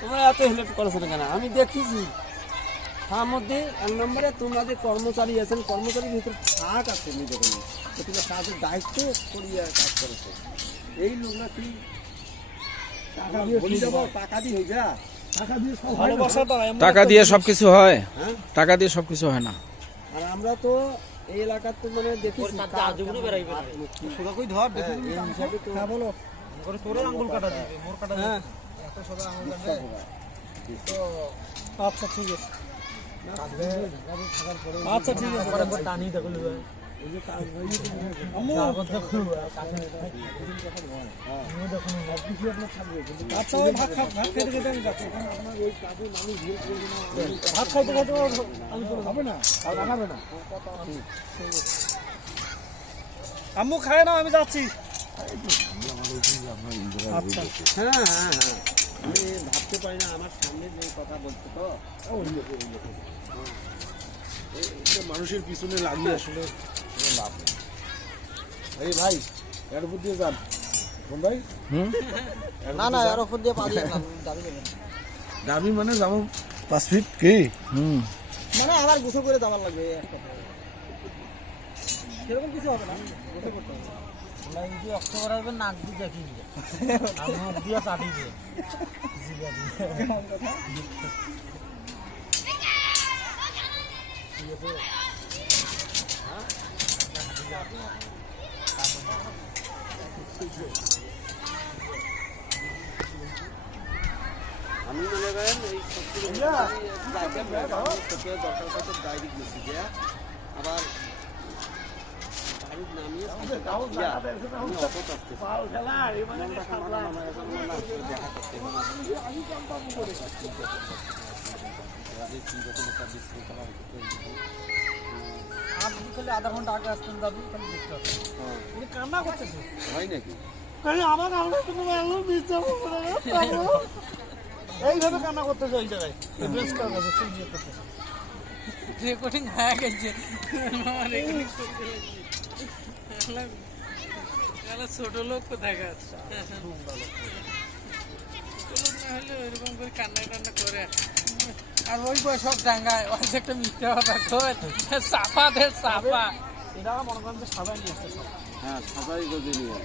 তোমরা এত হেল্প করেছো না কেন? আমি দেখেছি তার মধ্যে 1 নম্বরে তোমরা যে কর্মচারী আছেন, কর্মচারীর ভিতরে ফাঁক আছে নিজেদের তোমরা কাজের দায়িত্ব করিয়া কাজ করেছো। এই লোকরা কি টাকা দিয়ে হয়ে যা? টাকা দিয়ে সবকিছু হয়? টাকা দিয়ে সবকিছু হয় না। আর আমরা তো এই এলাকার তো মানে দেখেছি আচ্ছা ঠিক আছে, আচ্ছা ঠিক আছে। আচ্ছা ওই ভাত খেতে খেতে আমি যাচ্ছি। ভাত খাইতে খাইতে হবে না, হবে না। আম্মু খায় না, আমি যাচ্ছি। আচ্ছা হ্যাঁ হ্যাঁ হ্যাঁ, আমি ভাবতে পারি না আমার সামনে যে কথা বলছে তো মানুষের পিছনে লাগলে আসলে লাভ নেই। এই ভাই এর উপর দিয়ে যান কোন ভাই? না না, এর উপর দিয়ে পারি না, দাবি মানে যাবো 5 ফিট কি? মানে আবার গোসল করে যাওয়ার লাগবে। সেরকম কিছু হবে না, গোসল করতে হবে। অক্টোবর আসবে নাক দিয়ে দেখি দিয়ে চাটি দিয়ে আমি মনে করেন এই দরকার কত ডায়েরি গেছি যে আবার বাড়ির নামিয়ে আমি অপত আসতে দেখা করতে আধা ঘন্টা আগে আসতেন দাদু, তাহলে দেখতে হবে। কান্না করতেছে হয় নাকি? আমার এইভাবে কান্না করতেছে ওই জায়গায় রেকর্ডিং হয়ে গেছে। ছোট লোক কোথায় গেছে, এরকম করে কান্না টান্না করে। আর ওই সব ডাঙ্গায় ওই যে একটা মিথ্যা কথা চাপা দে চাপা, এটা মনে করেন যে সাবাই নিয়ে আসছে। হ্যাঁ, সাবাই গজে নিয়ে